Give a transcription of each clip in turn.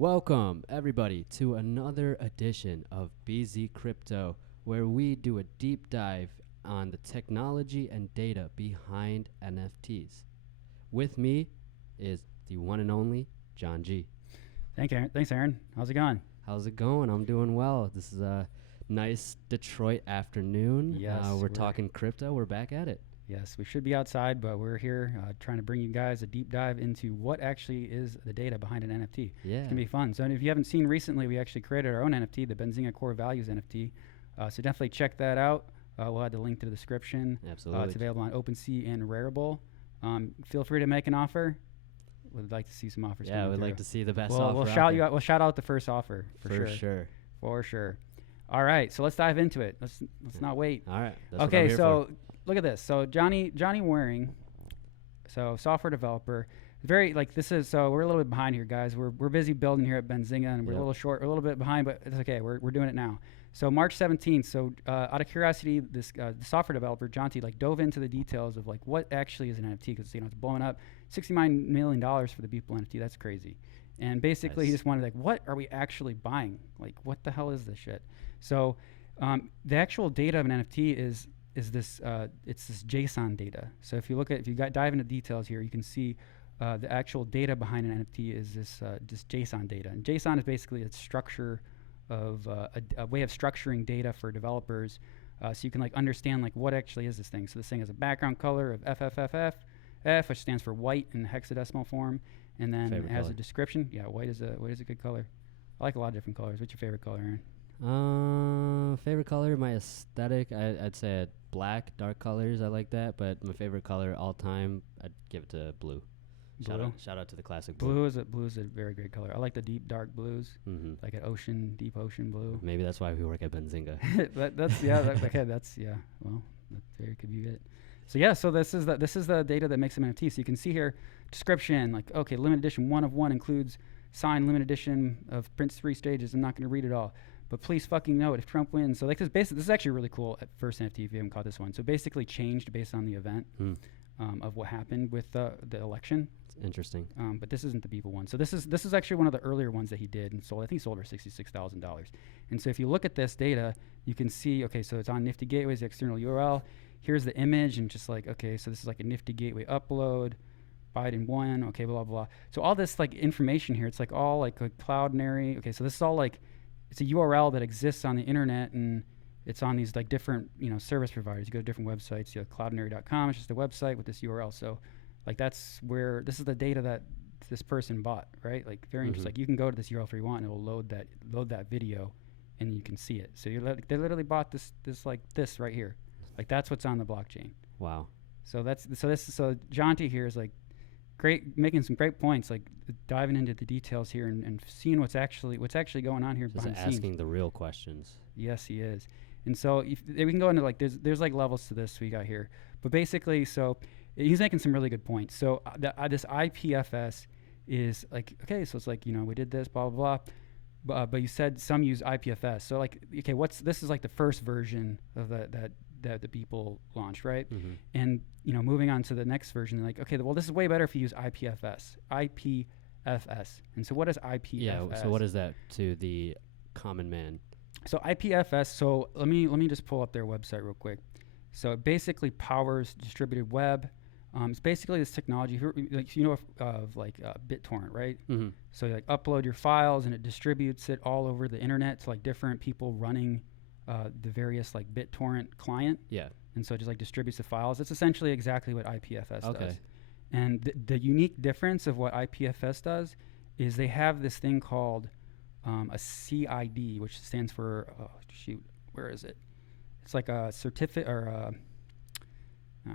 Welcome, everybody, to another edition of Benzinga Crypto, where we do a deep dive on the technology and data behind NFTs. With me is the one and only John G. Thanks, Aaron. How's it going? How's it going? I'm doing well. This is a nice Detroit afternoon. Yes, we're talking crypto. We're back at it. Yes, we should be outside, but we're here trying to bring you guys a deep dive into what actually is the data behind an NFT. Yeah. It's going to be fun. So if you haven't seen recently, we actually created our own NFT, the Benzinga Core Values NFT. So definitely check that out. We'll add the link to the description. Absolutely. It's available on OpenSea and Rarible. Feel free to make an offer. We'd like to see some offers. Yeah, we'd like to see the best offer. We'll shout you out. We'll shout out the first offer for sure. For sure. All right, so let's dive into it. Let's not wait. All right. That's okay, what I'm here so look at this. So Johnny Waring, so software developer, very like this is so we're a little bit behind here, guys. We're busy building here at Benzinga, and we're a little short, a little bit behind, but it's okay. We're doing it now. So March 17th. So out of curiosity, this the software developer Jonty dove into the details of like what actually is an NFT, because it's blowing up, $69 million for the Beeple NFT. That's crazy. And basically, he just wanted like, what are we actually buying? Like, what the hell is this shit? So the actual data of an NFT is this it's this JSON data. So if you dive into details here, you can see the actual data behind an NFT is this JSON data. And JSON is basically a structure of a way of structuring data for developers, so you can like understand like what actually is this thing. So this thing has a background color of FFFF, which stands for white in hexadecimal form, and then it has a description. Yeah, white is a good color. I like a lot of different colors. What's your favorite color, Aaron? Favorite color, my aesthetic, I'd say black, dark colors. I like that, but my favorite color all time, I'd give it to blue. Shout out to the classic blue. Blue is a very great color. I like the deep dark blues, like an deep ocean blue. Maybe that's why we work at Benzinga. That's well, that very could be it. So yeah, so this is the data that makes an NFT. So you can see here description, like okay, limited edition 1 of 1 includes signed limited edition of Prince 3 stages. I'm not going to read it all, but please fucking note if Trump wins. So like this is actually really cool at first NFT if you haven't caught this one. So basically changed based on the event of what happened with the election. It's interesting. But this isn't the Beeple one. So this is actually one of the earlier ones that he did and sold. I think he sold for $66,000. And so if you look at this data, you can see okay, so it's on Nifty Gateways, the external URL. Here's the image, and just like okay, so this is like a Nifty Gateway upload. Biden won. Okay, blah blah. So all this like information here, it's like all like Cloudinary. Okay, so this is all like it's a URL that exists on the internet, and it's on these like different service providers. You go to different websites. You have cloudinary.com. It's just a website with this URL. So like that's where this is the data that this person bought, right? Like very interesting. Like you can go to this URL if you want, and it will load that video, and you can see it. So they literally bought this right here. Like that's what's on the blockchain. Wow. So so Jonty here is like great, making some great points, like diving into the details here and seeing what's actually going on here behind the scenes. Asking the real questions. Yes, he is. And so we can go into like there's like levels to this we got here, but basically, so he's making some really good points. So this IPFS is like okay, so it's like we did this blah blah blah, but you said some use IPFS. So like okay, this is like the first version of that the people launched, right? And moving on to the next version, like okay, well this is way better if you use IPFS. And so what is IPFS? Yeah. So what is that to the common man? So IPFS. So let me just pull up their website real quick. So it basically powers distributed web. It's basically this technology of BitTorrent, right? So you like upload your files and it distributes it all over the internet to like different people running the various like BitTorrent client. Yeah. And so it just like distributes the files. It's essentially exactly what IPFS does. And the unique difference of what IPFS does is they have this thing called a CID, which stands for, where is it? It's like a certificate or I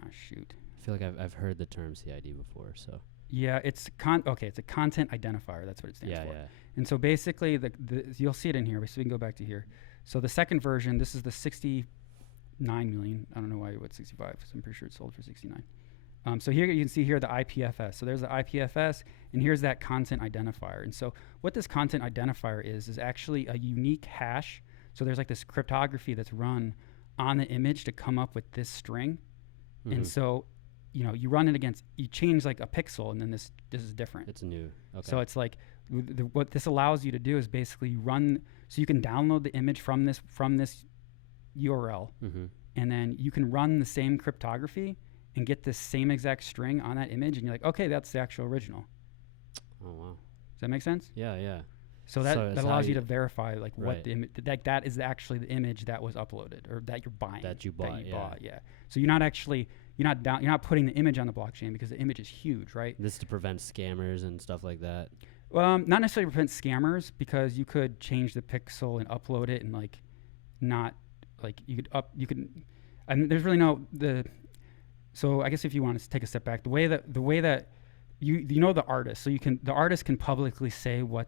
feel like I've heard the term CID before, so. Yeah, it's a content identifier. That's what it stands for. Yeah. And so basically you'll see it in here. So we can go back to here. So the second version, this is the 69 million. I don't know why it went 65. So I'm pretty sure it sold for 69. So here you can see here the IPFS. So there's the IPFS, and here's that content identifier. And so what this content identifier is actually a unique hash. So there's like this cryptography that's run on the image to come up with this string. And so you run it against, you change like a pixel, and then this is different. It's new. Okay. So it's like what this allows you to do is basically run, so you can download the image from this URL, and then you can run the same cryptography and get this same exact string on that image, and you're like, okay, that's the actual original. Oh wow. Does that make sense? Yeah. So that allows you to verify like what the image, that is actually the image that was uploaded or that you're buying. That you bought. Yeah. So you're not putting the image on the blockchain because the image is huge, right? This is to prevent scammers and stuff like that. Not necessarily prevent scammers, because you could change the pixel and upload it, and like not like you could and there's really so I guess if you want to take a step back, the way that you know the artist, so the artist can publicly say what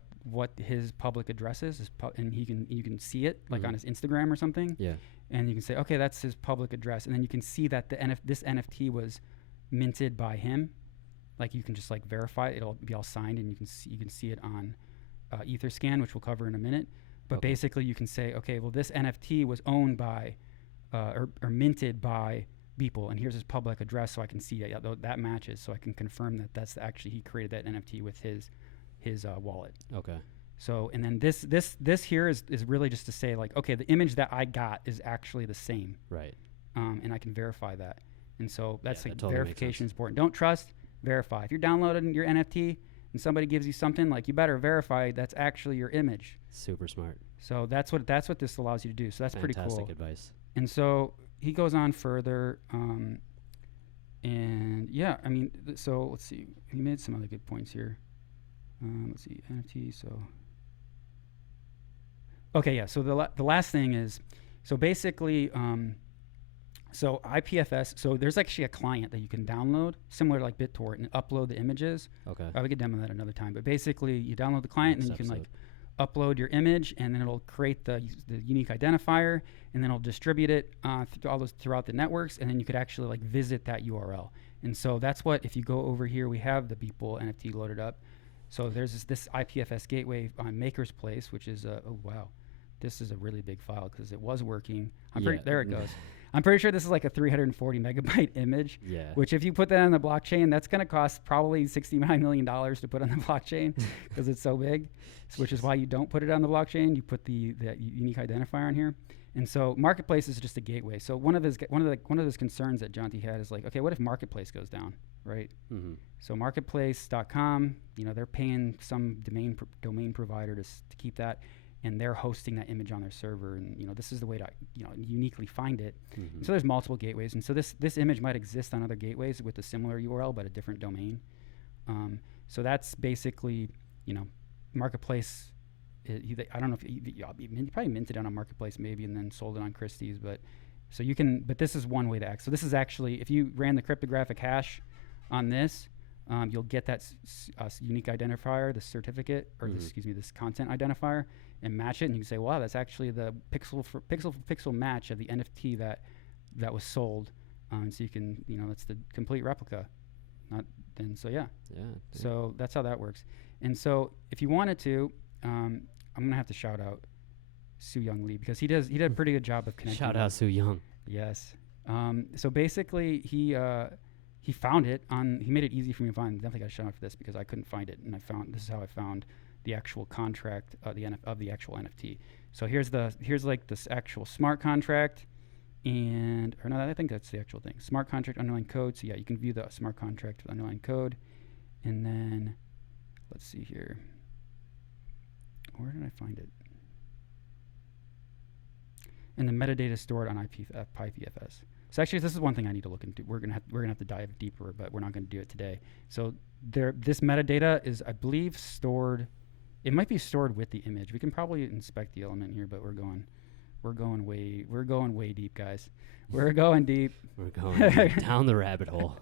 his public address is, and you can see it like on his Instagram or something. Yeah. And you can say, okay, that's his public address, and then you can see that this NFT was minted by him. Like you can just like verify it. It'll be all signed, and you can see it on Etherscan, which we'll cover in a minute. But basically, you can say, okay, well, this NFT was owned by or minted by Beeple, and here's his public address, so I can see that matches, so I can confirm that that's actually he created that NFT with his wallet. Okay. So, and then this here is really just to say like, okay, the image that I got is actually the same. Right. And I can verify that. And so that's like totally verification is important. Don't trust, verify. If you're downloading your NFT and somebody gives you something, like you better verify that's actually your image. Super smart. So that's what this allows you to do. So that's pretty cool. Fantastic advice. And so he goes on further, and yeah, I mean, so let's see. He made some other good points here. Let's see, NFT. So, okay, yeah. So the last thing is, so basically, so IPFS. So there's actually a client that you can download, similar to like BitTorrent, and upload the images. Okay. We could demo that another time. But basically, you download the client, and then you can like upload your image, and then it'll create the unique identifier, and then it'll distribute it throughout the networks, and then you could actually like visit that URL. And so that's what, if you go over here, we have the Beeple NFT loaded up. So there's this IPFS gateway on Maker's Place, which is oh wow, this is a really big file because it was working. There it goes. I'm pretty sure this is like a 340 megabyte image. Yeah. Which if you put that on the blockchain, that's going to cost probably $69 million to put on the blockchain because it's so big. Which is why you don't put it on the blockchain. You put the unique identifier on here. And so Marketplace is just a gateway. So one of his concerns that Jonty had is like, okay, what if Marketplace goes down, right? Mm-hmm. So Marketplace.com, they're paying some domain provider to keep that, and they're hosting that image on their server. And this is the way to uniquely find it. Mm-hmm. So there's multiple gateways, and so this image might exist on other gateways with a similar URL but a different domain. So that's basically Marketplace. I don't know if you probably minted it on a Marketplace maybe and then sold it on Christie's, but so you can. But this is one way to access. So this is actually, if you ran the cryptographic hash on this, you'll get that unique identifier, the certificate, or this content identifier, and match it, and you can say, wow, that's actually the pixel match of the NFT that was sold. So you can, that's the complete replica. So that's how that works. And so if you wanted to, I'm gonna have to shout out Su Young Lee because he did a pretty good job of connecting. Shout out Su Young. Yes. So basically he found it on. He made it easy for me to find. Definitely got a shout out for this because I couldn't find it, and this is how I found the actual contract of the actual NFT. So here's like this actual smart contract, I think that's the actual thing. Smart contract underlying code. So yeah, you can view the smart contract with underlying code, and then let's see here. Where did I find it? And the metadata is stored on IPFS. So actually, this is one thing I need to look into. We're gonna have to dive deeper, but we're not gonna do it today. So this metadata is, I believe, stored. It might be stored with the image. We can probably inspect the element here, but we're going way deep, guys. We're going deep. We're going down the rabbit hole.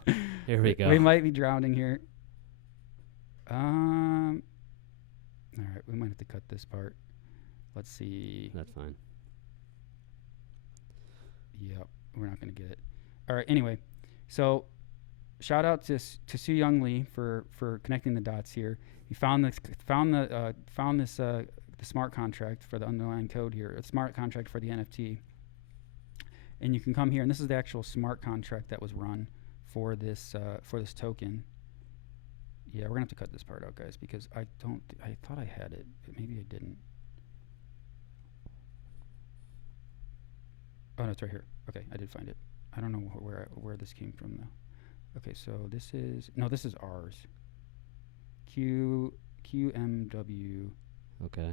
Here we go. We might be drowning here. All right, we might have to cut this part. Let's see. That's fine. Yep, we're not going to get it. All right, anyway. So shout out to Su Young Lee for connecting the dots here. He found the smart contract for the underlying code here, a smart contract for the NFT. And you can come here, and this is the actual smart contract that was run for this token. Yeah, we're gonna have to cut this part out, guys, because I thought I had it, but maybe I didn't. Oh no, it's right here. Okay, I did find it. I don't know where this came from though. Okay, so this is ours. QMW Okay.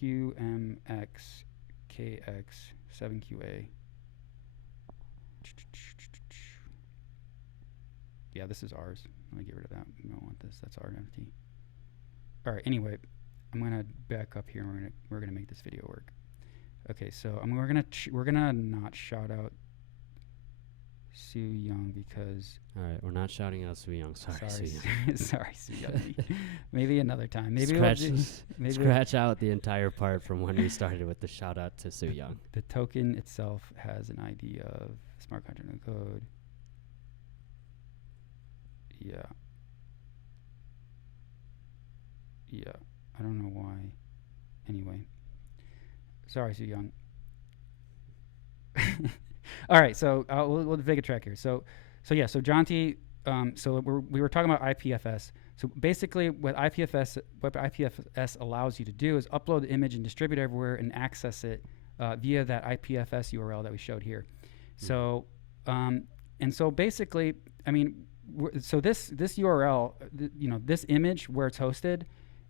QMXKX7QA. Yeah, this is ours. Let me get rid of that. We don't want this. That's our NFT. All right. Anyway, I'm gonna back up here and we're gonna make this video work. Okay. So we're gonna not shout out Sue Young because. All right, we're not shouting out Sue Young. Sorry, Sue Young. Sorry, Sue Young. Maybe another time. Maybe scratch out the entire part from when we started with the shout out to Sue Young. The token itself has an ID of smart contract no code. Yeah. Yeah. I don't know why. Anyway. Sorry, Sue Young. All right, so we'll take a track here. So Jonty, we were talking about IPFS. So basically, what IPFS allows you to do is upload the image and distribute everywhere and access it via that IPFS URL that we showed here. So, and so basically, I mean, so this URL, this image where it's hosted,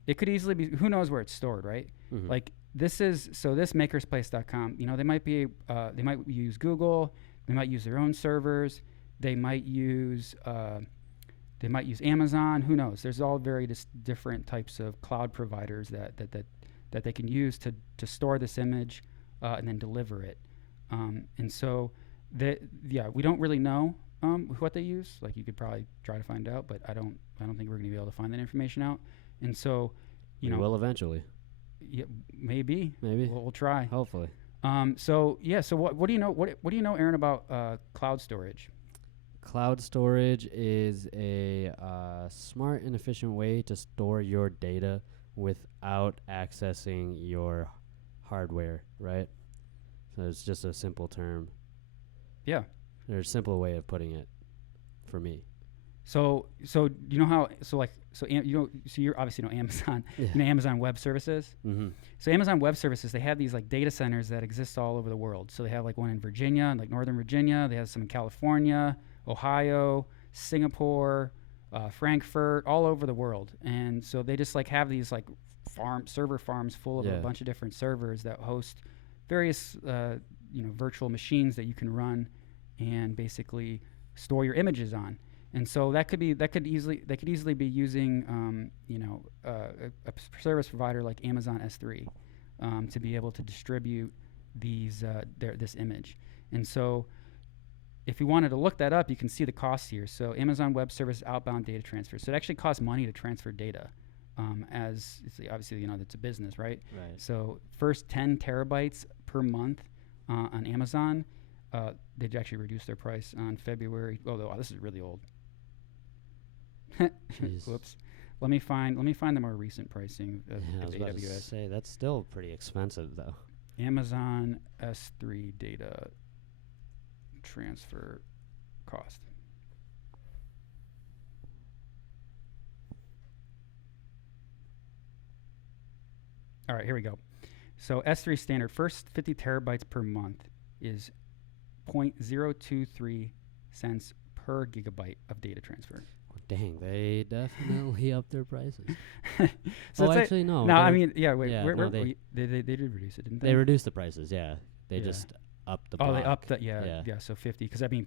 it could easily be, who knows where it's stored, right? Mm-hmm. Like this makerspace.com, they might use Google, they might use their own servers, they might use Amazon, who knows? There's all very different types of cloud providers that they can use to store this image and then deliver it. And so we don't really know what they use. Like you could probably try to find out, but I don't think we're gonna be able to find that information out. And so, we will eventually. Yeah, maybe. We'll try. Hopefully. So what do you know? What do you know, Aaron, about cloud storage? Cloud storage is a smart and efficient way to store your data without accessing your hardware, right? So it's just a simple term. Yeah. There's a simple way of putting it for me. So you know how so you obviously know Amazon, Amazon Web Services. Mm-hmm. So Amazon Web Services, they have these like data centers that exist all over the world. So they have like one in Virginia, like Northern Virginia. They have some in California, Ohio, Singapore, Frankfurt, all over the world. And so they just like have these like server farms full of a bunch of different servers that host various virtual machines that you can run and basically store your images on. And so they could easily be using a service provider like Amazon S3 to be able to distribute this image. And so if you wanted to look that up, you can see the costs here. So Amazon Web Services outbound data transfer. So it actually costs money to transfer data. As it's obviously it's a business, right? Right. So first 10 terabytes per month on Amazon, they'd actually reduce their price on February. Oh, this is really old. Whoops. Let me find the more recent pricing of I was AWS. about to say that's still pretty expensive though. Amazon S3 data transfer cost. All right, here we go. So S3 standard, first 50 terabytes per month is 0.023 cents per gigabyte of data transfer. Dang, they definitely upped their prices. So actually, no. No, I mean, yeah, wait. Yeah, they did reduce it, didn't they? They reduced the prices, yeah. They just upped the block. Oh, they upped that, yeah, so 50. Because, I mean,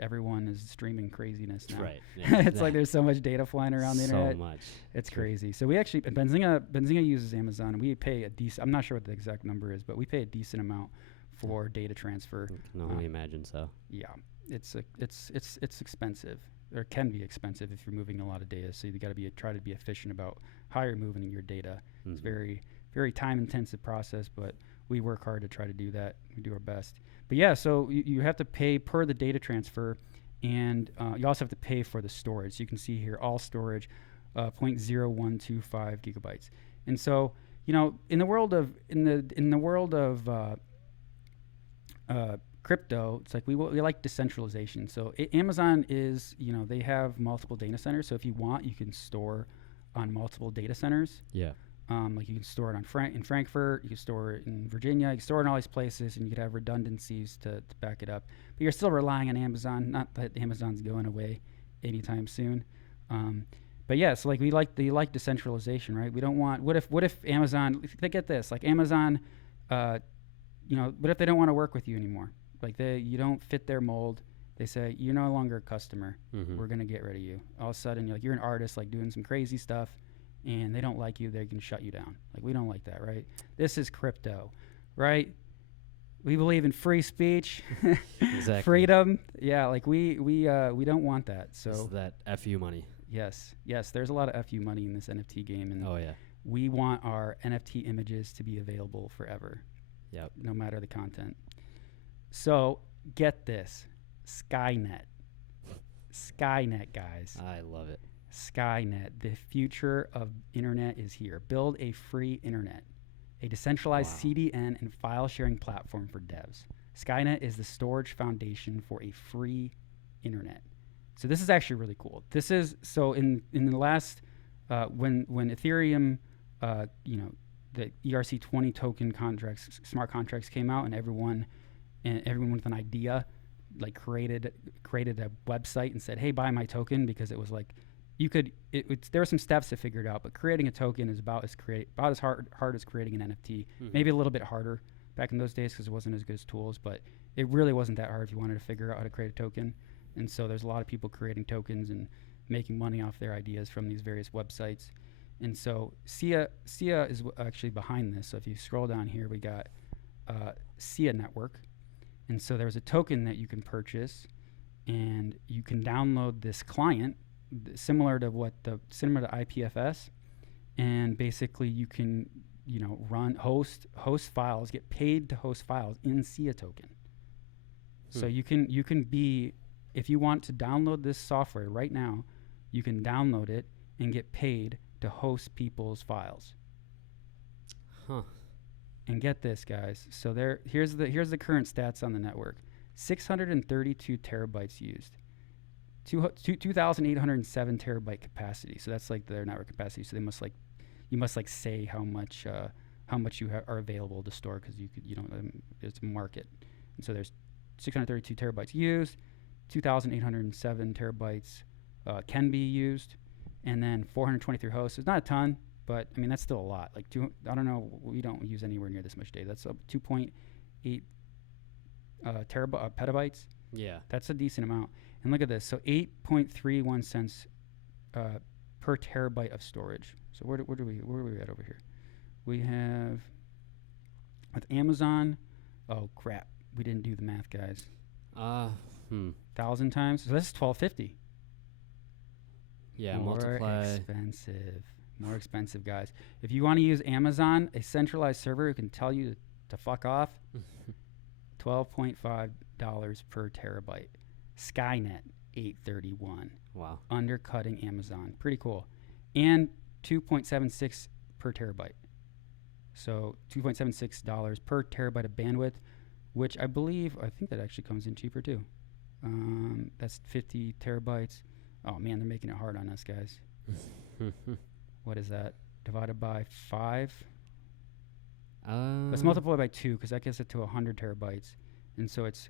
everyone is streaming craziness now. Right. Yeah, it's like there's so much data flying around the internet. So much. It's crazy. So we actually, Benzinga uses Amazon, and we pay a decent, I'm not sure what the exact number is, but we pay a decent amount for data transfer. I can only imagine so. Yeah, it's expensive. Or can be expensive if you're moving a lot of data. So you got to try to be efficient about how you're moving your data. Mm-hmm. It's very, very time-intensive process, but we work hard to try to do that. We do our best. But yeah, so you have to pay per the data transfer, and you also have to pay for the storage. So you can see here all storage, 0.0125 gigabytes. And so in the world of crypto, it's like we like decentralization. So Amazon is, they have multiple data centers. So if you want, you can store on multiple data centers. Yeah. Like you can store it in Frankfurt, you can store it in Virginia, you can store it in all these places, and you could have redundancies to back it up. But you're still relying on Amazon. Not that Amazon's going away anytime soon. But yeah, so like we like decentralization, right? We don't want. What if Amazon? They get this, like Amazon, what if they don't want to work with you anymore? Like you don't fit their mold. They say you're no longer a customer. Mm-hmm. We're gonna get rid of you. All of a sudden, you're an artist, like doing some crazy stuff, and they don't like you. They can shut you down. Like we don't like that, right? This is crypto, right? We believe in free speech, Exactly. freedom. Yeah, like we don't want that. So this is that FU money. Yes, there's a lot of FU money in this NFT game, and Oh yeah. we want our NFT images to be available forever. Yep. No matter the content. So get this, Skynet, guys. I love it. Skynet, the future of internet is here. Build a free internet, a decentralized CDN and file sharing platform for devs. Skynet is the storage foundation for a free internet. So this is actually really cool. This is so in the last when Ethereum, the ERC20 token contracts, smart contracts came out, and everyone with an idea like created a website and said, "Hey, buy my token," because it was like there were some steps to figure it out, but creating a token is about as hard as creating an NFT. Mm-hmm. Maybe a little bit harder back in those days because it wasn't as good as tools, but it really wasn't that hard if you wanted to figure out how to create a token. And so there's a lot of people creating tokens and making money off their ideas from these various websites. And so SIA is actually behind this. So if you scroll down here, we got SIA Network. And so there's a token that you can purchase, and you can download this client similar to IPFS, and basically you can host files, get paid to host files in SIA token. So you can be, if you want to download this software right now, you can download it and get paid to host people's files. Huh. And get this, guys. So here's the current stats on the network. 632 terabytes used. 2,807 terabyte capacity. So that's like their network capacity. So you must say how much you are available to store, because it's a market. And so there's 632 terabytes used. 2,807 terabytes can be used, and then 423 hosts. It's not a ton, but I mean that's still a lot. Like I don't know, we don't use anywhere near this much data. That's 2.8 petabytes. Yeah, that's a decent amount. And look at this. So 8.31 cents per terabyte of storage. So where are we at over here? We have with Amazon. Oh crap, we didn't do the math, guys. 1,000 times. So that's $1,250. Yeah, More expensive, guys. If you want to use Amazon, a centralized server who can tell you to fuck off, $12.5 per terabyte. Skynet, $831. Wow. Undercutting Amazon. Pretty cool. And $2.76 per terabyte. So $2.76 per terabyte of bandwidth, which I think that actually comes in cheaper too. That's 50 terabytes. Oh man, they're making it hard on us, guys. What is that? Divided by 5? Let's multiply by 2, because that gets it to 100 terabytes. And so it's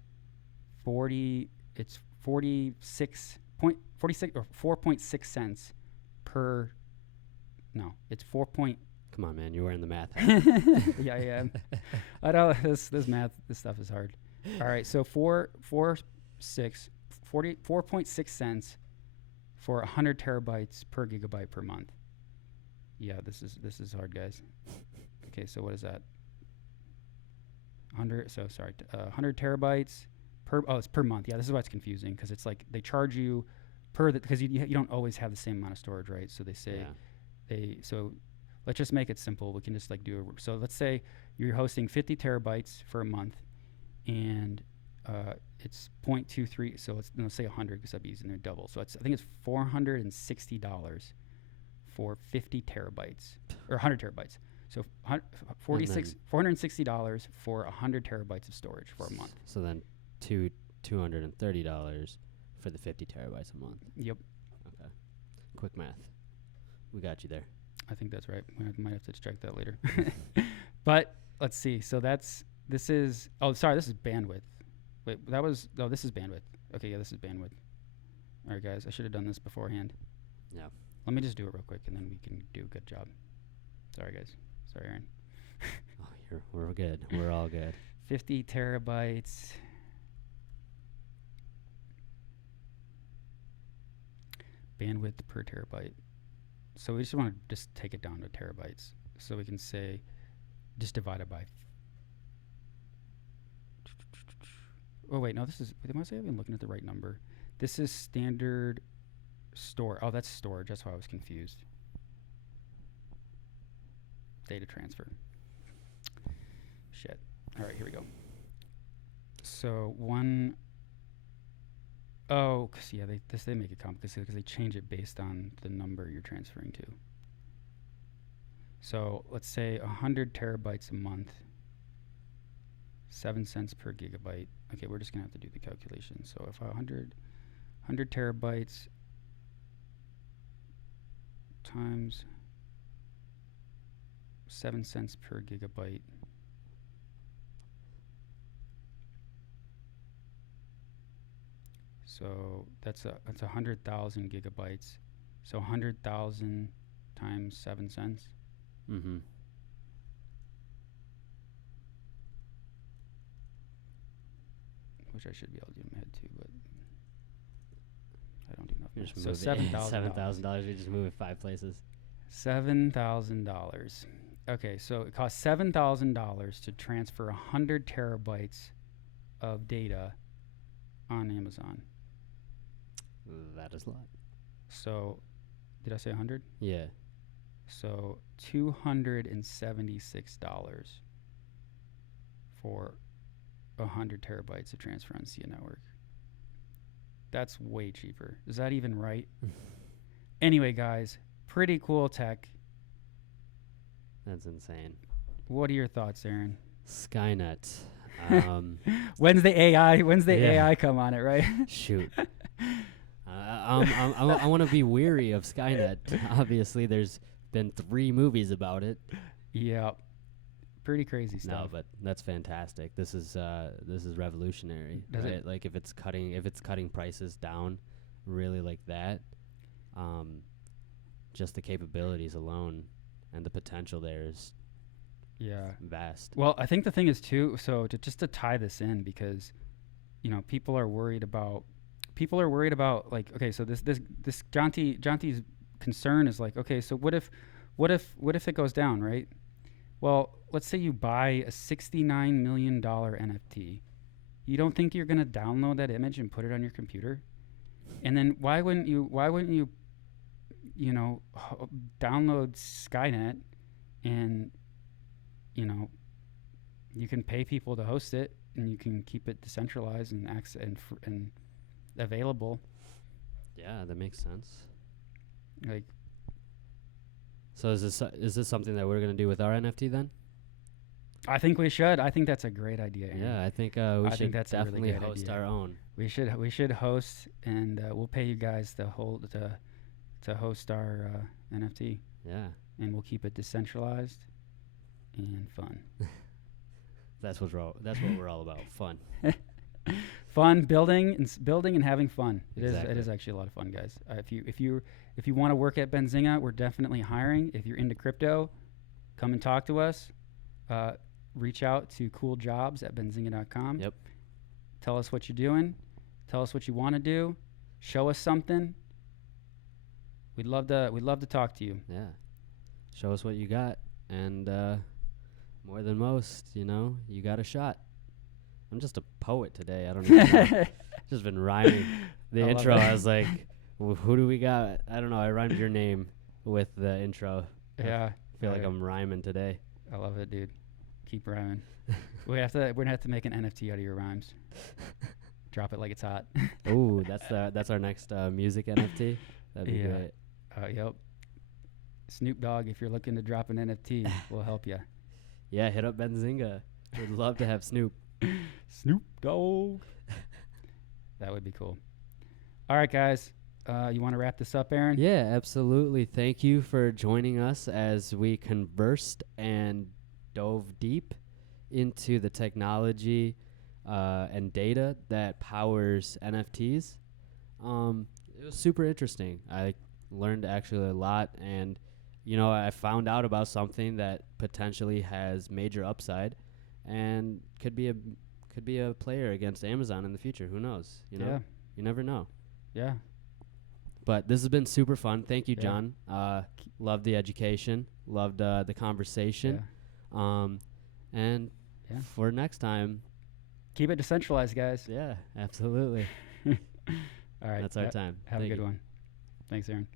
46 or 4.6 cents per. No, it's 4. Come on, man, you're wearing the math. Yeah. I know this stuff is hard. All right, so 4.6 cents for 100 terabytes per gigabyte per month. Yeah, this is hard, guys. Okay, so what is that? 100 terabytes it's per month. Yeah, this is why it's confusing, because it's like they charge you because you don't always have the same amount of storage, right? So they say so let's just make it simple. We can just so let's say you're hosting 50 terabytes for a month, and it's 0.23. So let's say 100, because that'd be easy, and they're double. So I think it's $460 for 50 terabytes or 100 terabytes. So $460 for 100 terabytes of storage for a month. So then $230 for the 50 terabytes a month. Yep. Okay. Quick math. We got you there. I think that's right. We might have to check that later. But let's see. So this is bandwidth. Wait, this is bandwidth. Okay, yeah, this is bandwidth. All right, guys, I should have done this beforehand. Yeah. Let me just do it real quick, and then we can do a good job. Sorry, guys. Sorry, Aaron. We're good. We're all good. 50 terabytes. Bandwidth per terabyte. So we just want to just take it down to terabytes. So we can say, just divide it by. Oh, wait, no, this is, am I even looking at the right number? This is standard store. Oh, that's storage. That's why I was confused. Data transfer. Shit. All right, here we go. So they make it complicated because they change it based on the number you're transferring to. So let's say 100 terabytes a month, 7 cents per gigabyte. Okay, we're just gonna have to do the calculation. So if 100 terabytes times 7 cents per gigabyte. So that's 100,000 gigabytes. So 100,000 times 7 cents. Mm-hmm. Which I should be able to do in my head too, but I don't do enough. Just So $7,000. We just move it 5 places. $7,000. Okay, so it costs $7,000 to transfer 100 terabytes of data on Amazon. That is a lot. So, did I say 100? Yeah. So $276 for 100 terabytes of transfer on SIA network. That's way cheaper. Is that even right? Anyway, guys, pretty cool tech. That's insane. What are your thoughts, Aaron? Skynet. When's the AI come on it, right? Shoot. I want to be weary of Skynet. Obviously, there's been 3 movies about it. Yeah, pretty crazy stuff. No, but that's fantastic. This is revolutionary, right? Like if it's cutting prices down, really like that. Just the capabilities alone and the potential there is vast. Well, I think the thing is too. So to tie this in, because people are worried about like, okay, so this Jonty's concern is like, okay, so what if it goes down, right? Well, let's say you buy a $69 million NFT. You don't think you're gonna download that image and put it on your computer? And then why wouldn't you download Skynet and you can pay people to host it and you can keep it decentralized and and available. Yeah, that makes sense. Like, so is this something that we're gonna do with our NFT then? I think we should. I think that's a great idea, Aaron. Yeah, I think we should definitely host our own. We should host, and we'll pay you guys to host our NFT. Yeah, and we'll keep it decentralized and fun. That's what we're all about. Fun. Fun, building and having fun. It Exactly. is actually a lot of fun, guys. If you want to work at Benzinga, we're definitely hiring. If you're into crypto, come and talk to us. Reach out to cooljobs@benzinga.com. Yep. Tell us what you're doing. Tell us what you want to do. Show us something. We'd love to talk to you. Yeah. Show us what you got, and more than most, you got a shot. I'm just a poet today. I don't know. Just been rhyming. The intro, I was like, who do we got? I don't know. I rhymed your name with the intro. Yeah. I feel like I'm rhyming today. I love it, dude. Keep rhyming. We're gonna have to make an NFT out of your rhymes. Drop it like it's hot. Ooh, that's our next music NFT. That'd be great. Yep. Snoop Dogg, if you're looking to drop an NFT, we'll help you. Yeah, hit up Benzinga. We'd love to have Snoop. Snoop Dogg. That would be cool. All right, guys. You want to wrap this up, Aaron? Yeah, absolutely. Thank you for joining us as we conversed and dove deep into the technology and data that powers NFTs. It was super interesting. I learned actually a lot, and I found out about something that potentially has major upside and could be a player against Amazon in the future. Who knows? Yeah. You never know. Yeah. But this has been super fun. Thank you, Yeah. John. Loved the education. Loved the conversation. And for next time, keep it decentralized, guys. Yeah, absolutely. All right. That's our time. Have a good one. Thanks, Aaron.